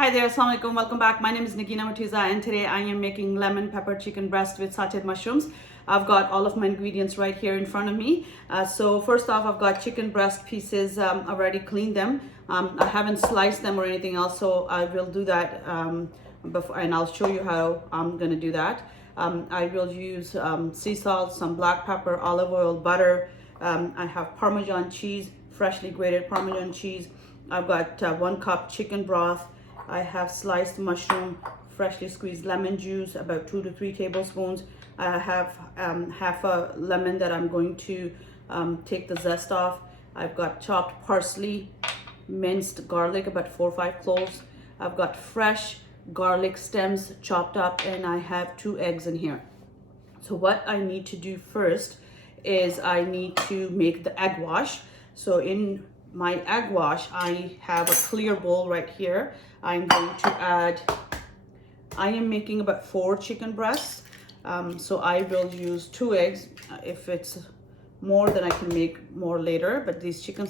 Hi there, assalamu alaikum, welcome back. My name is Nagina Matiza and today I am making lemon pepper chicken breast with sauteed mushrooms. I've got all of my ingredients right here in front of me. So first off, I've got chicken breast pieces. I've already cleaned them. I haven't sliced them or anything else, so I will do that before, and I'll show you how I'm gonna do that. I will use sea salt, some black pepper, olive oil, butter. I have Parmesan cheese, freshly grated Parmesan cheese. I've got 1 cup chicken broth. I have sliced mushroom, freshly squeezed lemon juice, about 2 to 3 tablespoons. I have half a lemon that I'm going to take the zest off. I've got chopped parsley, minced garlic, about 4 or 5 cloves. I've got fresh garlic stems chopped up, and I have 2 eggs in here. So what I need to do first is I need to make the egg wash. So in my egg wash, I have a clear bowl right here. I'm going to add, I am making about 4 chicken breasts. So I will use 2 eggs. If it's more, then I can make more later, but these chicken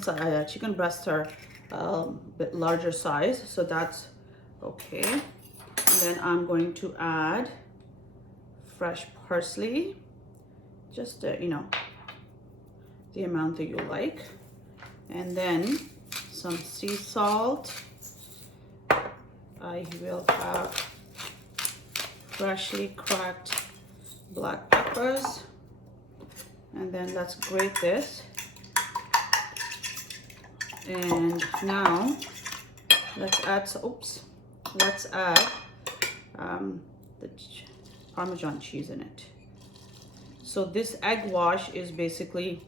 breasts are a bit larger size, so that's okay. And then I'm going to add fresh parsley, just the amount that you like. And then some sea salt. I will have freshly cracked black peppers. And then let's grate this. And now let's add the Parmesan cheese in it. So this egg wash is basically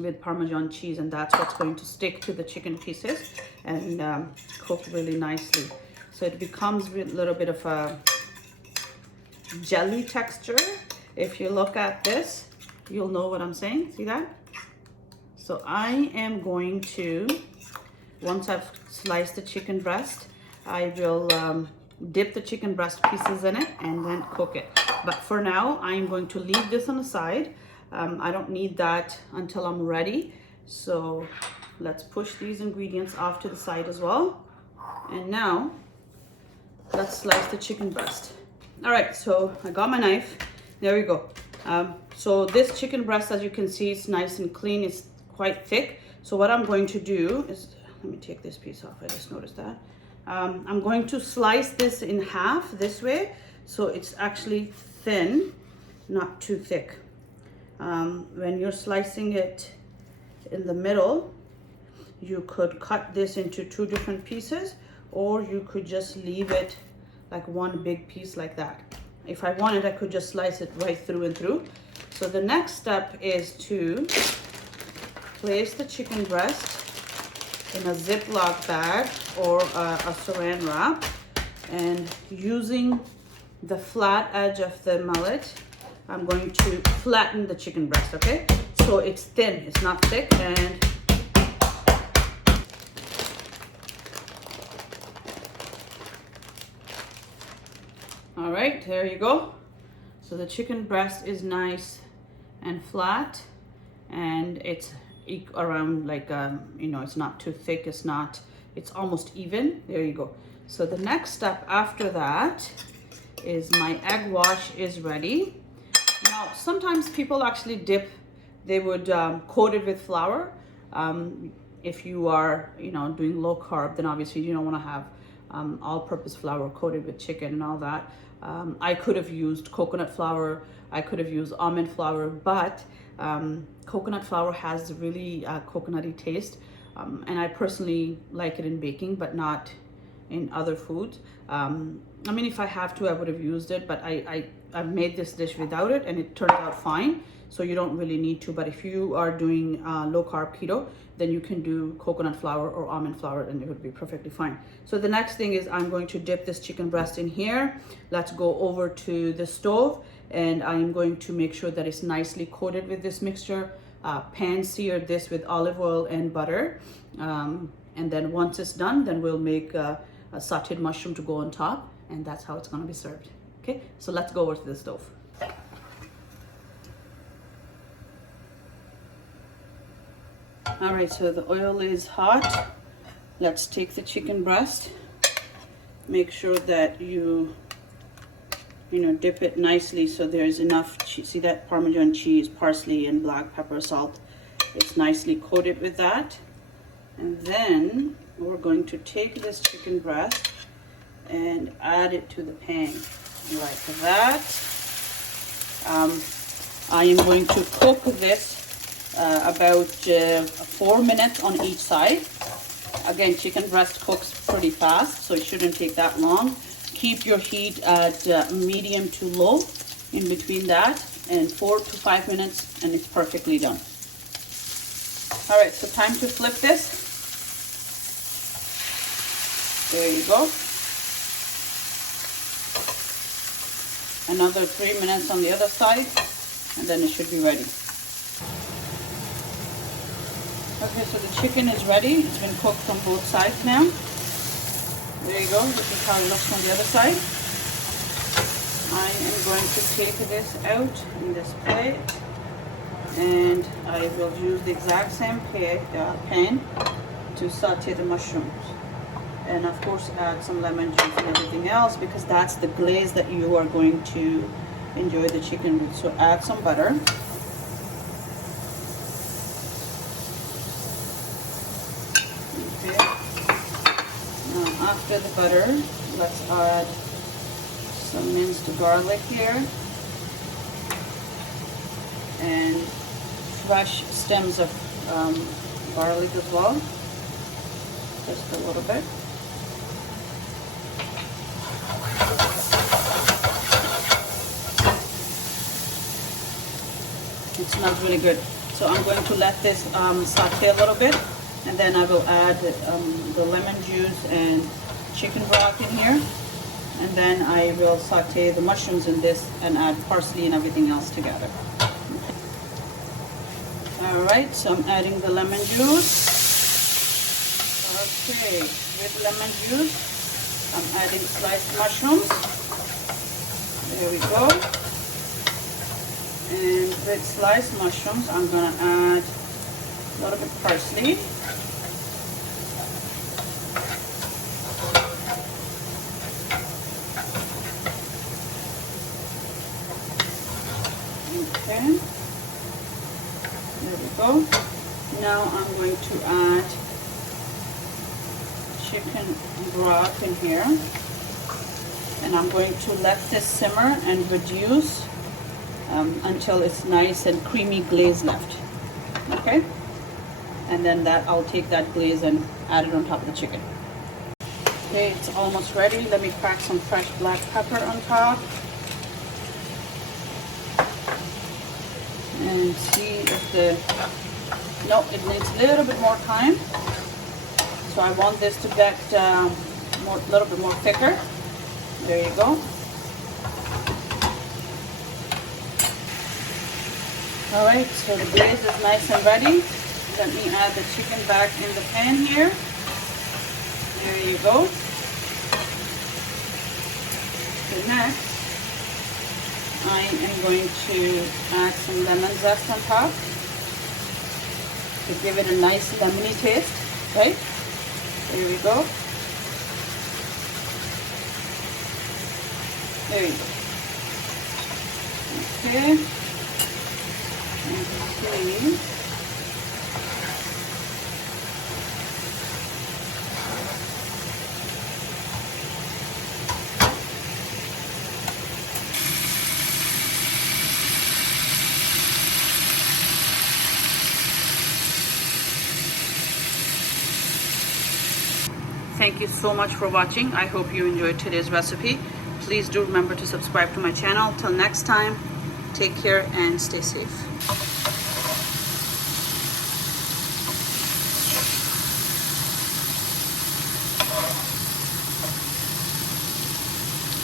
with Parmesan cheese, and that's what's going to stick to the chicken pieces and cook really nicely. So it becomes a little bit of a jelly texture. If you look at this, you'll know what I'm saying. See that? So I am going to, once I've sliced the chicken breast, I will dip the chicken breast pieces in it and then cook it. But for now, I'm going to leave this on the side. I don't need that until I'm ready. So let's push these ingredients off to the side as well. And now let's slice the chicken breast. All right, so I got my knife. There we go. So this chicken breast, as you can see, it's nice and clean. It's quite thick. So what I'm going to do is, let me take this piece off. I just noticed that. I'm going to slice this in half this way. So it's actually thin, not too thick. When you're slicing it in the middle, you could cut this into 2 different pieces, or you could just leave it like one big piece like that. If I wanted, I could just slice it right through and through. So the next step is to place the chicken breast in a Ziploc bag or a saran wrap, and using the flat edge of the mallet, I'm going to flatten the chicken breast, okay? So it's thin, it's not thick, and all right, there you go. So the chicken breast is nice and flat, and it's around like, it's not too thick, it's almost even. There you go. So the next step after that is my egg wash is ready. Now, sometimes people actually they would coat it with flour. If you are, doing low carb, then obviously you don't want to have all-purpose flour coated with chicken and all that. I could have used coconut flour, I could have used almond flour, but coconut flour has really coconutty taste, and I personally like it in baking, but not in other foods. I mean, if I have to, I would have used it, but I've made this dish without it, and it turned out fine. So you don't really need to, but if you are doing low carb keto, then you can do coconut flour or almond flour, and it would be perfectly fine. So the next thing is I'm going to dip this chicken breast in here. Let's go over to the stove, and I'm going to make sure that it's nicely coated with this mixture. Pan sear this with olive oil and butter. And then once it's done, then we'll make a sauteed mushroom to go on top, and that's how it's gonna be served. Okay, so let's go over to the stove. All right, so the oil is hot. Let's take the chicken breast make sure that you know, dip it nicely so there's enough cheese. See that Parmesan cheese, parsley, and black pepper, salt. It's nicely coated with that. And then we're going to take this chicken breast and add it to the pan like that. I am going to cook this about 4 minutes on each side. Again, chicken breast cooks pretty fast, so it shouldn't take that long. Keep your heat at medium to low in between that, and 4 to 5 minutes, and it's perfectly done. All right, so time to flip this. There you go. Another 3 minutes on the other side, and then it should be ready. Okay, so the chicken is ready. It's been cooked from both sides now. There you go. This is how it looks on the other side. I am going to take this out in this plate, and I will use the exact same pan to saute the mushrooms. And of course add some lemon juice and everything else, because that's the glaze that you are going to enjoy the chicken with. So add some butter. Okay. Now after the butter, let's add some minced garlic here and fresh stems of garlic as well, just a little bit. It smells really good. So I'm going to let this saute a little bit, and then I will add the lemon juice and chicken broth in here, and then I will saute the mushrooms in this and add parsley and everything else together. All right, so I'm adding the lemon juice. Okay, with lemon juice, I'm adding sliced mushrooms. There we go. And with sliced mushrooms, I'm going to add a little bit of parsley. Okay. There we go. Now I'm going to add chicken broth in here. And I'm going to let this simmer and reduce until it's nice and creamy glaze left. Okay, and then I'll take that glaze and add it on top of the chicken. Okay, it's almost ready. Let me crack some fresh black pepper on top and see if it needs a little bit more time. So I want this to get a little bit more thicker. There you go. Alright, so the glaze is nice and ready. Let me add the chicken back in the pan here. There you go. So next, I am going to add some lemon zest on top to give it a nice lemony taste, right? There we go. There you go. Okay. See. Thank you so much for watching. I hope you enjoyed today's recipe. Please do remember to subscribe to my channel. Till next time, take care and stay safe.